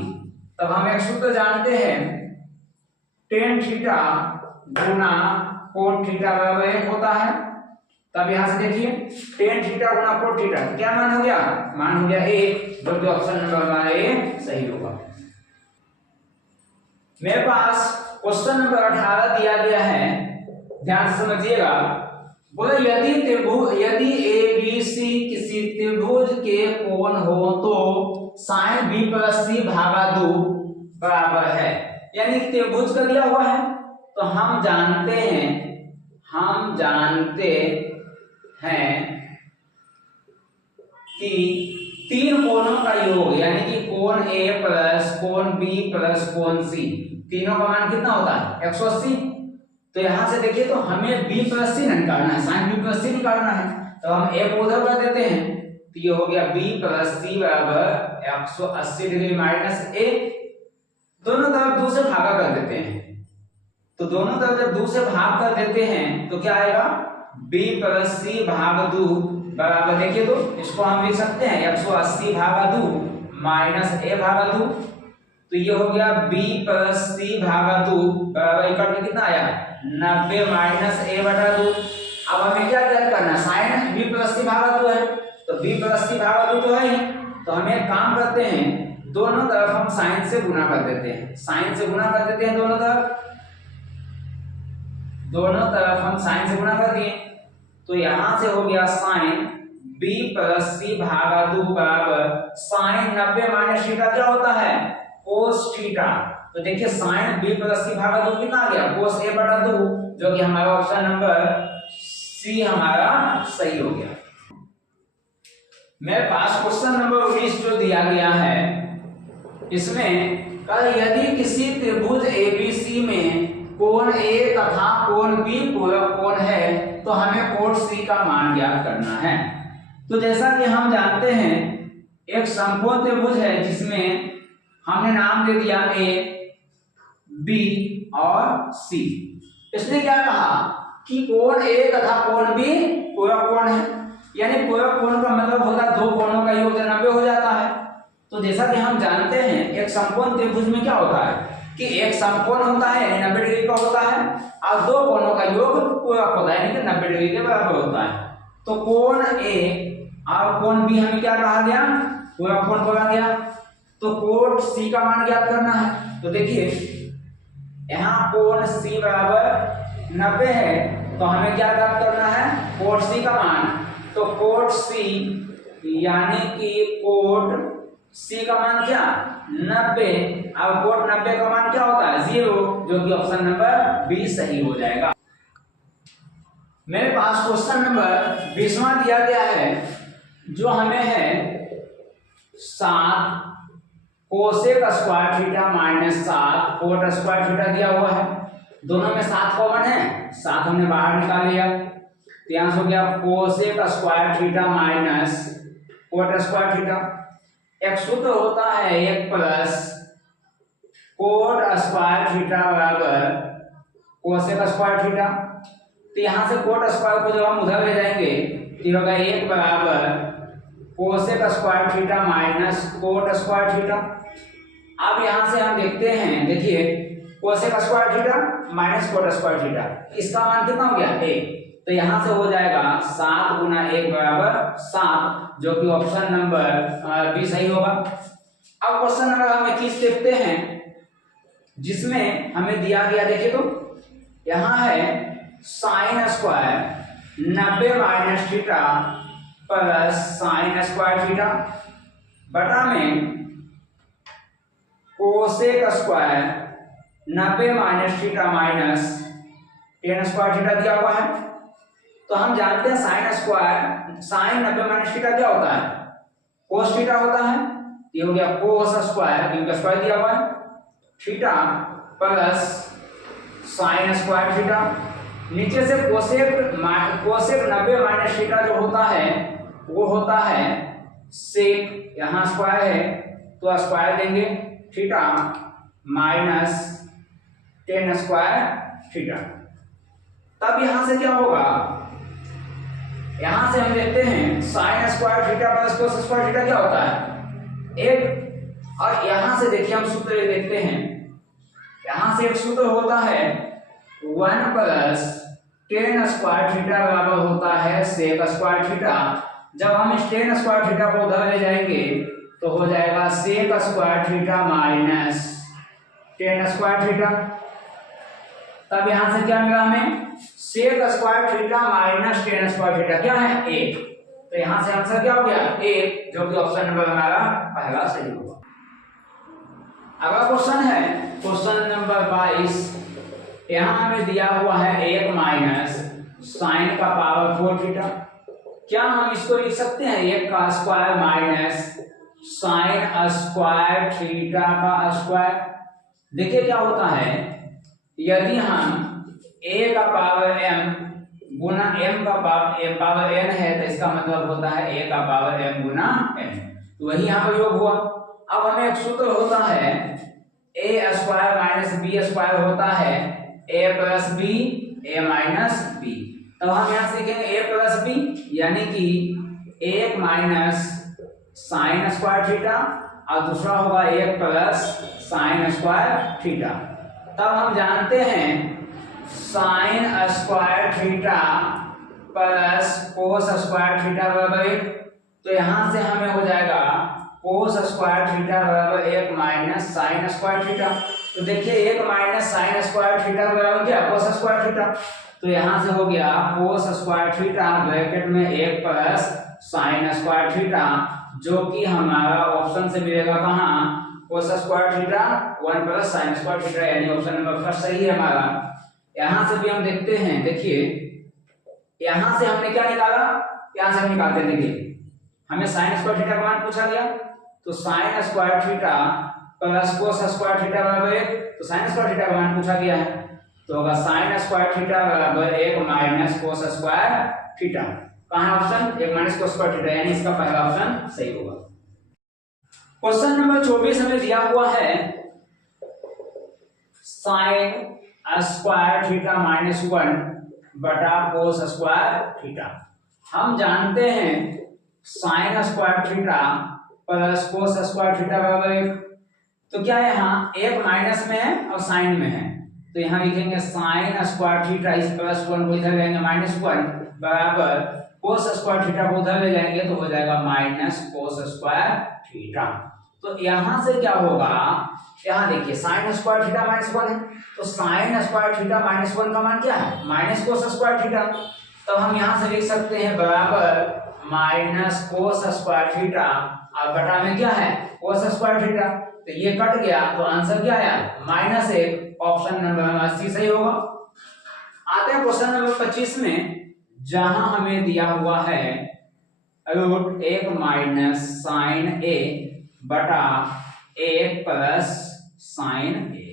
तब हम एक सूत्र जानते हैं, tan थीटा गुना कोट थीटा बराबर 1 होता है। तब यहां से देखिए tan थीटा गुना कोट थीटा क्या मान हो गया, मान हो गया 1, जो कि ऑप्शन नंबर हमारा ए सही होगा। मेरे पास क्वेश्चन नंबर 18 दिया गया है, ध्यान से समझिएगा। बोले यदि ABC किसी त्रिभुज के कोण हो तो sin B + C भागा 2 बराबर है, यानी त्रिभुज का दिया हुआ है। तो हम जानते हैं कि तीन कोणों का योग, यानी कि कोण A प्लस कोण B प्लस कोण C, तीनों का मान कितना होता है, 180। तो यहां से देखिए तो हमें B + C निकालना है, sin B + C निकालना है। तो हम A को उधर कर देते हैं, तो ये हो गया B + C बराबर 180 डिग्री माइनस A। दोनों तरफ 2 से भागा कर देते हैं, तो दोनों तरफ जब 2 से भाग कर देते हैं तो क्या आएगा, B + C भाग 2 बराबर, देखिए तो इसको हम लिख सकते हैं 180 भागा 2 माइनस A भागा 2। तो ये हो गया B + C भागा 2 बराबर इकट्ठे कितना आया, 90 माइनस A/2। अब हमें क्या करना है, sin B + C भागा 2 है, तो B + C भागा 2 तो है ही। तो हम एक काम करते हैं, दोनों तरफ हम sin से गुना कर देते हैं, sin से गुना कर देते हैं, दोनों तरफ हम sin से गुना कर दिए। तो यहां से हो गया sin B + C भागा 2 बराबर sin 90 माइनस थीटा क्या होता है, cos थीटा। तो देखिए sin B + C भागा 2 कितना आ गया, cos A/2, जो कि हमारा ऑप्शन नंबर सी हमारा सही हो गया। मेरे पास क्वेश्चन नंबर 19 जो दिया गया है, इसमें यदि किसी त्रिभुज ABC में कोण A तथा कोण B पूरक कोण है तो हमें कोण C का मान ज्ञात करना है। तो जैसा कि हम जानते हैं, एक समकोण त्रिभुज है जिसमें हमने नाम दे दिया A, B और सी। इसने क्या कहा कि कोण ए तथा कोण बी पूरक कोण है, यानी पूरक कोण का मतलब होता है दो कोणों का योग 90 हो जाता है। तो जैसा कि हम जानते हैं एक समकोण त्रिभुज में क्या होता है कि एक समकोण होता है यानी 90 डिग्री का होता है और दो कोणों का योग पूरक होता है यानी कि 90 डिग्री के बराबर होता है। तो कोण ए और कोण बी हमें क्या कहा गया, पूरक कोण बोला गया। तो कोण सी का मान ज्ञात करना है। तो देखिए यहाँ कोण सी बराबर 90 है, तो हमें क्या ज्ञात करना है, कोण सी का मान। तो कोण सी यानी कि कोण सी का मान क्या 90 और कोण 90 का मान क्या होता है 0, जो कि ऑप्शन नंबर बी सही हो जाएगा। मेरे पास क्वेश्चन नंबर 20वां दिया गया है, जो हमें है 7 cosec square theta minus 7 coat square theta दिया हुआ है। दोनों में 7 कॉमन है, 7 हमने बाहर निकाल लिया। तो यहाँ हो गया cosec square theta minus cot square theta. एक सूत्र होता है 1 प्लस कोट स्क्वायर थीटा बराबर कोसेक स्क्वायर थीटा। तो यहाँ से कोट स्क्वायर को जब हम उधर ले जाएंगे तो होगा 1 बराबर cosec square theta minus cot square theta. अब यहाँ से हम देखते हैं, देखिए cosec square theta minus cot square theta, इसका मान कितना हो गया 1। तो यहाँ से हो जाएगा 7 गुना 1 बराबर 7, जो कि ऑप्शन नंबर बी सही होगा। अब क्वेश्चन नंबर हम 21 देखते हैं, जिसमें हमें दिया गया, देखिए तो यहाँ है sine square 90 minus theta plus sign square theta बटा में cosec square 90 minus theta minus tan square theta दिया हुआ है। तो हम जानते हैं sine square sine 90 minus theta क्या होता है कोस थीटा होता है। ये हो गया कोस स्क्वायर, क्योंकि स्क्वायर दिया हुआ है, theta plus sign square theta. नीचे से कोसेक 90 माइनस थीटा जो होता है वो होता है सेक, यहाँ स्क्वायर है तो स्क्वायर देंगे, theta minus tan square theta. तब यहां से क्या होगा, यहां से हम देखते हैं sign square theta plus cos square theta क्या होता है 1। और यहां से देखिए हम सूत्र देखते हैं, यहां से एक सूत्र होता है 1 प्लस टेन स्क्वायर थीटा बराबर होता है सेक स्क्वायर थीटा। जब हम इस टेन स्क्वायर थीटा को उधर ले जाएंगे तो हो जाएगा sec square theta minus tan square theta. तब यहां से क्या मिला हमें sec square theta minus tan square theta क्या है 1। तो यहां से आंसर क्या हो गया 1, जो कि ऑप्शन नंबर हमारा पहला सही होगा। अगला क्वेश्चन है क्वेश्चन नंबर 22। यहां हमें दिया हुआ है 1 माइनस साइन का पावर 4 थीटा। क्या हम इसको लिख सकते हैं 1 का square minus sine square theta का स्क्वायर। देखिए क्या होता है, यदि हम a का पावर m गुना m का पावर n है तो इसका मतलब होता है a का पावर m गुना n, तो वही यहाँ पर योग हुआ। अब हमें एक सूत्र होता है a square minus b square होता है a plus b a minus b। तब हम यहाँ सीखेंगे a प्लस b यानी कि 1 माइनस साइन स्क्वायर थीटा और दूसरा होगा 1 प्लस साइन स्क्वायर थीटा। तब हम जानते हैं sign square theta plus cos square theta बराबर 1। तो यहां से हमें हो जाएगा कोस स्क्वायर थीटा बराबर 1 माइनस साइन स्क्वायर थीटा। तो देखिए 1 माइनस साइन स्क्वायर थीटा बराबर क्या कोस स्क्वायर थीटा। तो यहां से हो गया कोस स्क्वायर थीटा ब्रैकेट में 1 प्लस साइन स्क्वायर थीटा, जो कि हमारा ऑप्शन से मिलेगा कहां कोस square theta 1 plus sign square theta, यानी ऑप्शन नंबर फर्स्ट सही है हमारा। यहां से भी हम देखते हैं, देखिए यहां से हमने क्या निकाला, यहां से हम निकालते हैं, देखिए हमें साइन स्क्वायर थीटा का मान पूछा गया, तो sine square theta plus cos square theta बराबर 1, तो साइन स्क्वायर थीटा का मान पूछा गया है, तो होगा साइन स्क्वायर थीटा बराबर 1 माइनस कोस स्क्वायर थीटा। कहां है option 1 minus cos square theta, यानी इसका पहला ऑप्शन सही होगा। क्वेश्चन नंबर 24 हमें दिया हुआ है साइन स्क्वायर थीटा माइनस 1 बटा कोस स्क्वायर थीटा। हम जानते हैं sign square theta plus cos square theta बराबर 1। तो क्या यहाँ एक माइनस में है और साइन में है, तो यहाँ लिखेंगे साइन स्क्वायर थीटा, इस प्लस 1 को इधर लेंगे माइनस 1 बराबर कोस स्क्वायर थीटा को उधर ले जाएंगे तो हो जाएगा माइनस कोस स्क्वायर थीटा। तो यहाँ से क्या होगा, यहाँ देखिए साइन स्क्वायर थीटा माइनस 1 है, तो साइन स्क्वायर थीटा माइनस 1 का मान क्या है, माइनस कोस स्क्वायर थीटा। तो हम यहाँ से लिख सकते हैं बराबर माइनस कोस स्क्वायर थीटा और बटा में क्या है कोस स्क्वायर थीटा। तो ये कट गया तो आंसर क्या आया -1। ऑप्शन नंबर सी सही होगा। आते हैं क्वेश्चन नंबर 25 में, जहां हमें दिया हुआ है √1 माइनस साइन ए बटा 1 प्लस साइन ए।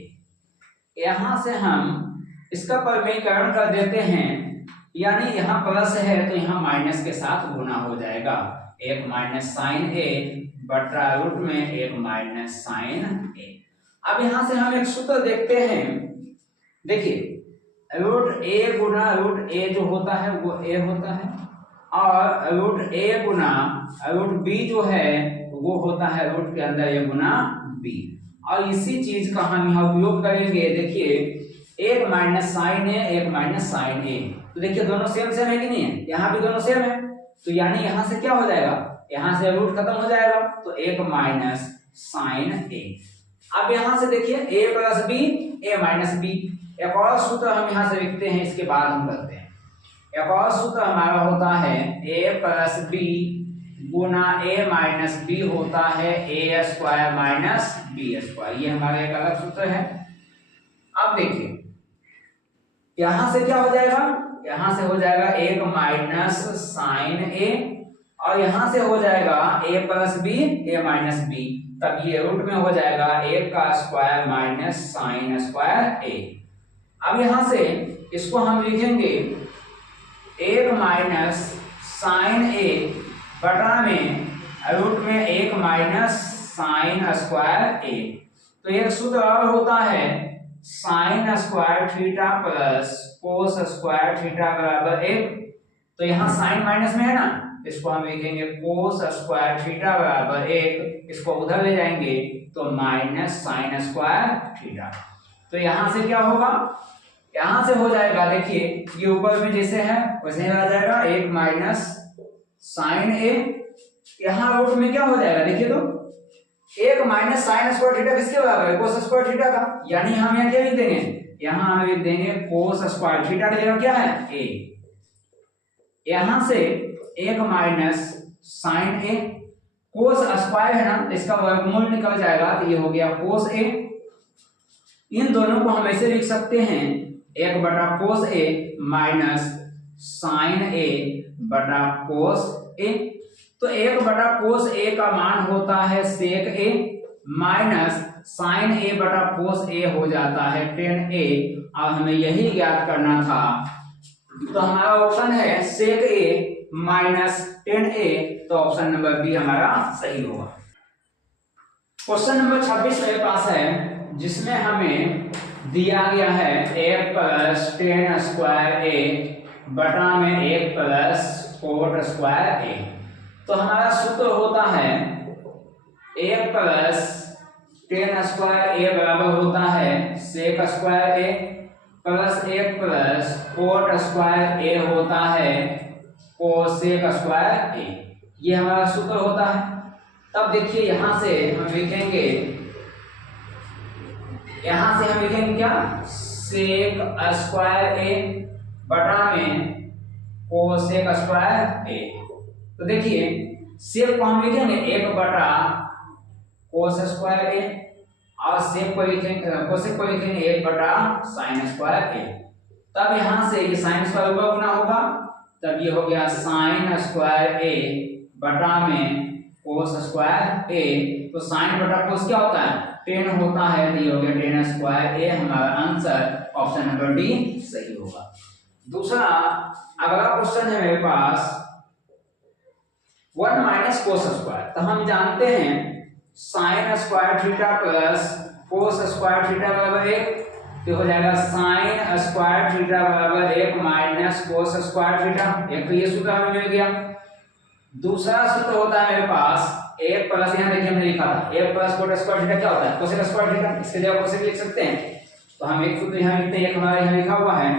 यहां से हम इसका परिमेयकरण कर देते हैं, यानी यहाँ प्लस है तो यहाँ माइनस के साथ गुना हो जाएगा। 1 माइनस साइन ए बटा रूट में 1 माइनस साइन ए। अब यहां से हम एक सूत्र देखते हैं, देखिए √a गुना √a जो होता है वो a होता है, और √a गुना √b जो है वो होता है रूट के अंदर a गुना b। और इसी चीज का हम यहाँ उपयोग करेंगे। देखिए 1 माइनस साइन ए 1 माइनस साइन ए, तो देखिए दोनों सेम सेम है कि नहीं है, यहाँ भी दोनों सेम है, तो यानी यहाँ से क्या हो जाएगा, यहाँ से रूट खत्म हो जाएगा तो 1 माइनस साइन ए। अब यहाँ से देखिए a plus b a minus b. एक और सूत्र हम यहाँ से लिखते हैं, इसके बाद हम करते हैं। एक और सूत्र हमारा होता है a प्लस बी गुना a माइनस बी होता है a square minus b square. ये हमारा एक अलग सूत्र है। अब देखिए यहां से क्या हो जाएगा, यहां से हो जाएगा 1 माइनस साइन ए, और यहां से हो जाएगा a plus b a minus b, तब ये रूट में हो जाएगा 1 का square minus sine square a. अब यहां से इसको हम लिखेंगे 1 माइनस साइन ए बटा में रूट में 1 माइनस साइन स्क्वायर ए। तो एक सूत्र और होता है sign square theta plus cos square theta बराबर 1। तो यहाँ साइन माइनस में है ना, इसको हम लिखेंगे कोस स्क्वायर थीटा बराबर 1, इसको उधर ले जाएंगे तो माइनस साइन स्क्वायर थीटा। तो यहाँ से क्या होगा, यहाँ से हो जाएगा, देखिए ये ऊपर में जैसे है वैसे ही आ जाएगा 1 माइनस साइन ए, यहाँ रूट में क्या हो जाएगा, देखिए तो 1 माइनस साइन स्क्वायर थीटा किसके बराबर है, कोस स्क्वायर थीटा का। यानी हम यहाँ क्या लिख देंगे, यहाँ हम लिख देंगे कोस स्क्वायर थीटा की जगह क्या है ए। यहां से 1 माइनस साइन ए, कोस स्क्वायर है ना, इसका वर्गमूल निकल जाएगा तो ये हो गया कोस ए। इन दोनों को हम ऐसे लिख सकते हैं 1 बटा कोस ए माइनस साइन ए बटा कोस ए। तो 1 बटा कोस ए का मान होता है सेक ए, माइनस साइन ए बटा कोस ए हो जाता है टेन ए। अब हमें यही ज्ञात करना था, तो हमारा ऑप्शन है सेक ए माइनस टेन ए, तो ऑप्शन नंबर बी हमारा सही होगा। क्वेश्चन नंबर 26 मेरे पास है, जिसमें हमें दिया गया है 1 प्लस टेन स्क्वायर ए बटा में 1 प्लस कोट स्क्वायर ए। तो हमारा सूत्र होता है 1 प्लस टेन स्क्वायर ए बराबर होता है सेक स्क्वायर ए प्लस 1 प्लस कोट स्क्वायर ए होता है कोसेक स्क्वायर ए। ये हमारा सूत्र होता है। तब देखिए यहां से हम लिखेंगे, यहां से हम लिखेंगे क्या, सेक स्क्वायर ए बटा में कोसेक स्क्वायर ए। तो देखिए सेक को हम लिखेंगे 1 बटा कोस स्क्वायर ए, और सेक को लिखेंगे, कोसेक को लिखेंगे 1 बटा साइन स्क्वायर ए। तब यहां से ये साइन स्क्वायर ऊपर गुना होगा, तब ये हो गया साइन स्क्वायर ए बटा में कोस स्क्वायर ए। तो साइन बटा कोस क्या होता है, 10 होता है, तो ये हो गया 10 स्क्वायर ए। हमारा आंसर ऑप्शन नंबर डी सही होगा। दूसरा अगला क्वेश्चन है मेरे पास 1 माइनस कोस स्क्वायर। तो हम जानते हैं sign square theta plus cos square theta बराबर 1। तो हो जाएगा साइन स्क्वायर थीटा बराबर 1 माइनस कोस स्क्वायर थीटा। एक तो ये सूत्र हमें मिल गया। दूसरा सूत्र होता है मेरे पास 1 प्लस, यहाँ देखिए हमने लिखा था 1 प्लस कोट स्क्वायर थीटा क्या होता है, कोसेक स्क्वायर थीटा। इसके जगह कोसेक लिख सकते हैं, तो हम एक सूत्र यहाँ लिखते हैं, एक हमारे यहाँ लिखा हुआ है,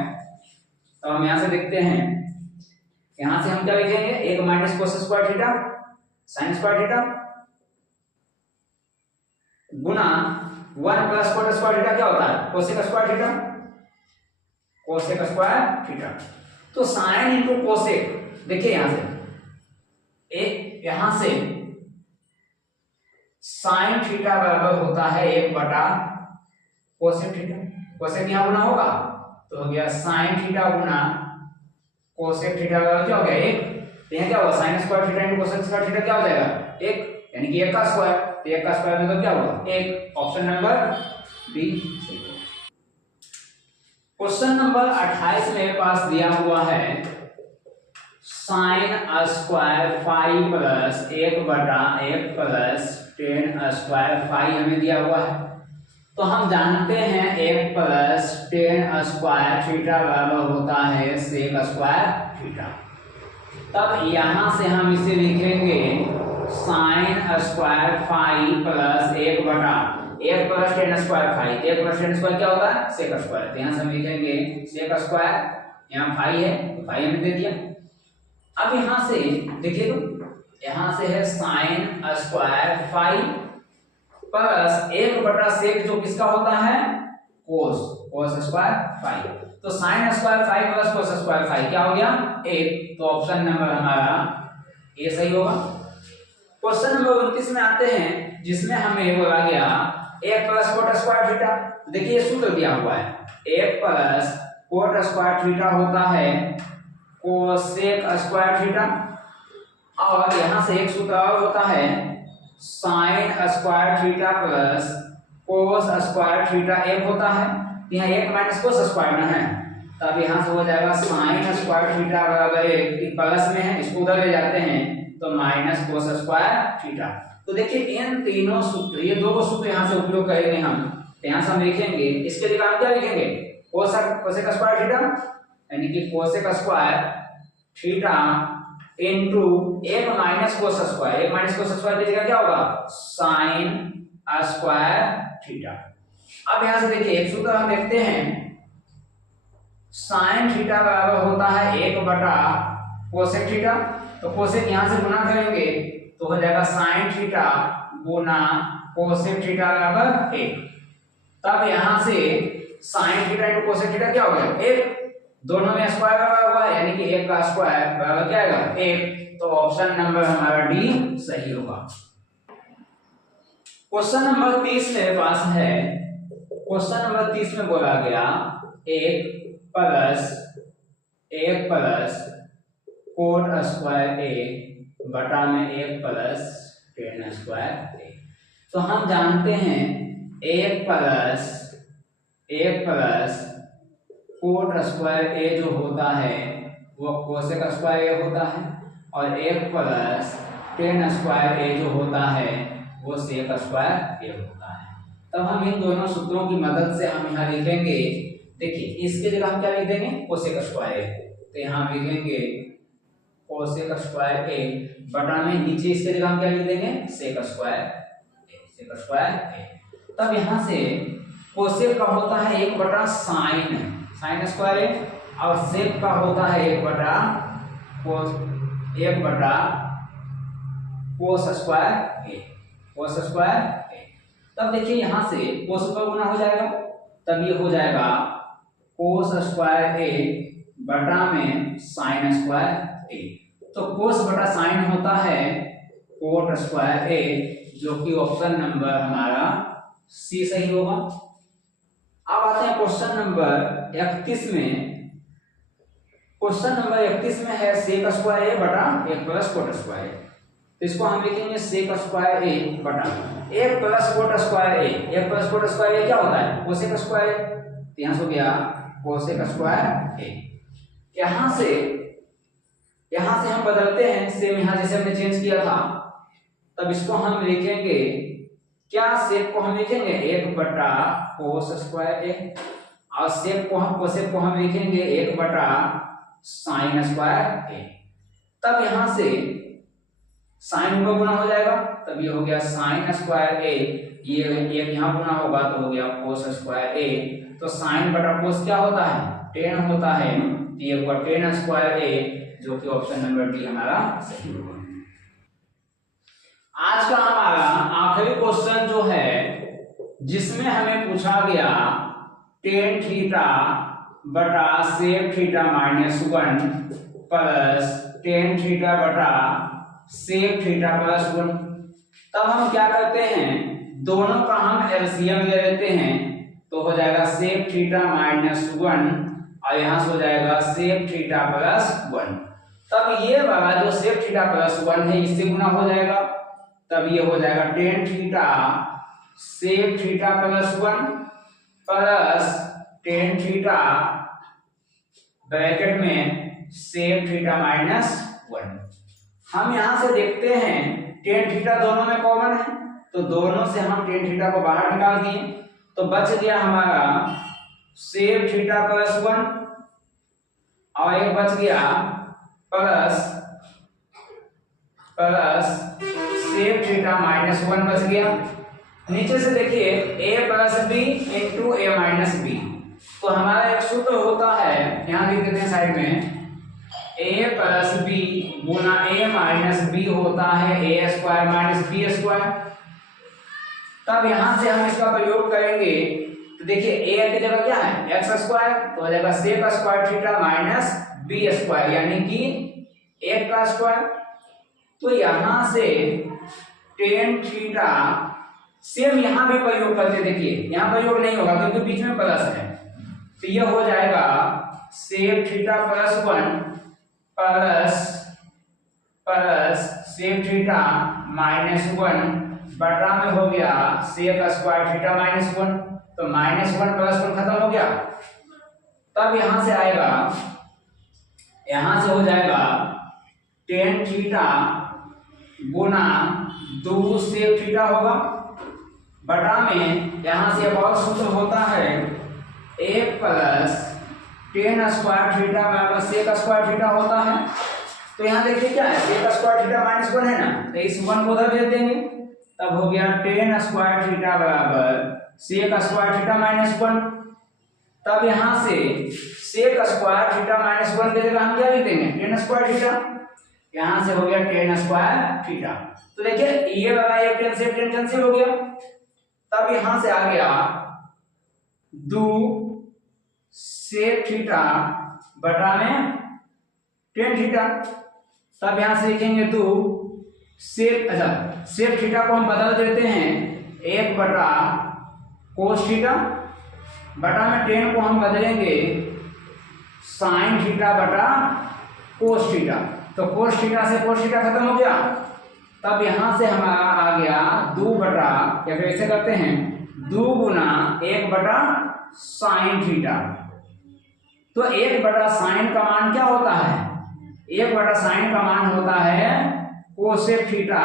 तो हम यहाँ से देखते हैं, यहाँ से हम क्या लिखेंगे 1 minus cos square theta sine square theta गुना 1 प्लस कोट स्क्वायर थीटा क्या होता है, cosec square theta, cosec square theta. तो साइन इंटू कोसेक, देखिए यहां से एक, यहां से साइन थीटा बराबर होता है 1 बटा कोसेक थीटा। कोसेक यहां गुना होगा तो हो गया साइन थीटा गुना कोसेक थीटा बराबर क्या हो गया 1। तो यहां क्या होगा sign square theta into cosec square theta क्या हो जाएगा 1, यानी कि 1 का स्क्वायर। तो 1 का स्क्वायर मतलब क्या होगा 1। ऑप्शन नंबर बी सही है। क्वेश्चन नंबर 28 मेरे पास दिया हुआ है साइन स्क्वायर फाई प्लस 1 बटा 1 प्लस टेन स्क्वायर फाई हमें दिया हुआ है। तो हम जानते हैं 1 प्लस टेन स्क्वायर थीटा बराबर होता है सेक स्क्वायर थीटा। तब यहां से हम इसे लिखेंगे साइन स्क्वायर फाई प्लस 1 बटा 1 plus tan square phi. 1 plus tan square क्या होता है सेक स्क्वायर। तो यहां से हम लिखेंगे सेक स्क्वायर, यहां फाई है तो फाई हमने दे दिया। अब यहां से देखिए, तो यहां से है साइन स्क्वायर फाई प्लस 1 बटा सेक जो किसका होता है कोस, कोस स्क्वायर फाई। तो sine square phi plus cos square phi क्या हो गया 1। तो ऑप्शन नंबर हमारा ए सही होगा। क्वेश्चन नंबर 29 में आते हैं, जिसमें हमें बोला गया 1 प्लस कोट स्क्वायर थीटा। देखिए ये सूत्र दिया हुआ है 1 प्लस कोट स्क्वायर थीटा होता है कोसेक स्क्वायर थीटा, और यहां से एक सूत्र और होता है sign square theta plus cos square theta 1 होता है। यहाँ 1 माइनस कोस स्क्वायर में है, तब यहां से हो जाएगा साइन स्क्वायर थीटा बराबर 1 प्लस में है, इसको उधर ले जाते हैं तो माइनस कोस स्क्वायर थीटा। तो देखिए इन तीनों सूत्र, ये दो सूत्र यहां से उपयोग करेंगे हम। यहां से हम लिखेंगे, इसके लिए हम क्या लिखेंगे कोसेक स्क्वायर थीटा, यानी कि cosec square theta into 1 minus cos square. 1 minus cos square की जगह क्या होगा साइन स्क्वायर थीटा। अब यहां से देखिए एक सूत्र हम देखते हैं, साइन थीटा बराबर होता है 1 बटा कोसेक थीटा। तो कोसेक यहां से गुना करेंगे तो हो जाएगा साइन थीटा गुना कोसेक थीटा बराबर 1। तब यहां से sine theta into cosec theta क्या हो गया 1, दोनों में स्क्वायर लगा हुआ है, यानी कि 1 का स्क्वायर बराबर क्या आएगा 1। तो ऑप्शन नंबर हमारा डी सही होगा। क्वेश्चन नंबर 30 मेरे पास है। क्वेश्चन नंबर 30 में बोला गया 1 प्लस कोट स्क्वायर ए बटा में 1 प्लस टेन स्क्वायर ए। तो हम जानते हैं 1 प्लस कोट स्क्वायर ए जो होता है वो कोसेक स्क्वायर ए होता है, और 1 प्लस टेन स्क्वायर ए जो होता है वो सेक स्क्वायर ए होता है। तब हम इन दोनों सूत्रों की मदद से हम यहाँ लिखेंगे, देखिए इसके जगह हम क्या लिख देंगे कोसेक स्क्वायर ए। तो यहाँ लिखेंगे कोसेक स्क्वायर ए बटा में नीचे इसके जगह हम क्या लिख देंगे सेक स्क्वायर ए, सेक स्क्वायर ए। तब यहाँ से कोसेक का होता है 1 बटा साइन स्क्वायर ए, और सेक का होता है 1 बटा कोस स्क्वायर ए, कोस स्क्वायर ए। तब देखिए यहां से कोस का गुना हो जाएगा, तब ये हो जाएगा कोस स्क्वायर ए बटा में साइन स्क्वायर ए। तो कोस बटा साइन होता है कोट स्क्वायर ए, जो कि ऑप्शन नंबर हमारा सी सही होगा। अब आते हैं क्वेश्चन नंबर 31 में। क्वेश्चन नंबर 31 में है सेक स्क्वायर ए बटा 1 प्लस कोट स्क्वायर। तो इसको हम लिखेंगे सेक स्क्वायर ए बटा 1 प्लस कोट स्क्वायर ए। 1 प्लस कोट स्क्वायर ए क्या होता है कोसेक स्क्वायर। तो यहां से हो गया कोसेक स्क्वायर ए। यहां से हम बदलते हैं, सेम यहां जैसे हमने चेंज किया था, तब इसको हम लिखेंगे क्या, सेक को हम लिखेंगे 1 बटा कोस स्क्वायर ए, और सेक को हम लिखेंगे 1/sin²a। तब यहां से साइन का गुना हो जाएगा, तब ये हो गया sin²a, ये एक यहाँ गुना होगा तो हो गया cos²a। तो साइन बटा कोस क्या होता है, tan होता है, तो ये हुआ tan²a, जो कि ऑप्शन नंबर डी हमारा सही होगा। आज का हमारा आखिरी क्वेश्चन जो है, जिसमें हमें पूछा गया tan थीटा बटा sec theta -1 plus tan theta बटा sec थीटा +1। तब हम क्या करते हैं, दोनों का हम एलसीएम ले लेते हैं, तो हो जाएगा sec थीटा -1 और यहां से हो जाएगा sec थीटा +1। तब ये वाला जो sec थीटा +1 है इससे गुना हो जाएगा, तब ये हो जाएगा tan theta sec theta +1 plus tan theta bracket में sec थीटा -1। हम यहां से देखते हैं tan थीटा दोनों में कॉमन है, तो दोनों से हम tan थीटा को बाहर निकाल दिए, तो बच गया हमारा sec थीटा +1 और एक बच गया प्लस sec थीटा -1 बच गया। नीचे से देखिए a + b × a - b, तो हमारा एक सूत्र होता है, यहां लिख देते हैं साइड में, a + b Guna a - b होता है a² - b²। तब यहां से हम इसका प्रयोग करेंगे, तो देखिए a की जगह क्या है x², तो हो जाएगा sec² थीटा -b², यानी कि 1 का स्क्वायर। तो यहां से tan थीटा सेम यहां भी प्रयोग करते, देखिए यहां प्रयोग नहीं होगा क्योंकि बीच में प्लस है, तो यह हो जाएगा sec theta +1 plus sec theta -1 बटा में हो गया sec² थीटा -1, तो -1 +1 खत्म हो गया। तब यहां से आएगा, यहां से हो जाएगा tan थीटा गुना 2 sec थीटा होगा, बटा में यहां से एक और सूत्र होता है 1 plus tan² theta sec² theta होता है। तो यहां देखिए क्या है, sec² थीटा -1 है ना, तो इस 1 को उधर भेज देंगे, तब हो गया tan² थीटा sec² थीटा -1। तब यहां से sec² थीटा -1 की जगह हम क्या लिख देंगे tan² थीटा, यहां से हो गया tan² थीटा। तो देखिए ये वाला एक tan से tan कैंसिल हो गया, तब यहां से आ गया 2 sec थीटा बटा में tan थीटा। तब यहां से लिखेंगे 2 sec थीटा को हम बदल देते हैं 1 बटा cos थीटा, बटा में tan को हम बदलेंगे sin थीटा बटा cos थीटा, तो cos थीटा से cos थीटा खत्म हो गया। तब यहां से हमारा आ गया 2 बटा, या फिर ऐसे करते हैं 2 गुना 1 बटा sin थीटा। तो 1 बटा sin का मान क्या होता है, 1 बटा sin का मान होता है कोसेक थीटा,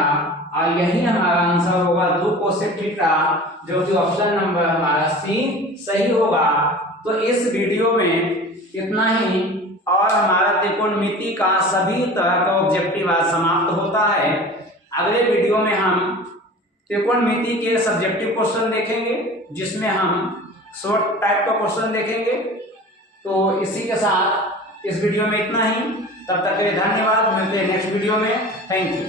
और यही हमारा आंसर होगा 2 कोसेक थीटा, जो कि ऑप्शन नंबर हमारा सी सही होगा। तो इस वीडियो में इतना ही, और हमारा त्रिकोणमिति का सभी तरह का ऑब्जेक्टिव आज समाप्त होता है। अगले वीडियो में हम त्रिकोणमिति के सब्जेक्टिव क्वेश्चन देखेंगे, जिसमें हम शॉर्ट टाइप का क्वेश्चन देखेंगे। तो इसी के साथ इस वीडियो में इतना ही, तब तक के लिए धन्यवाद, मिलते हैं नेक्स्ट वीडियो में। Thank you.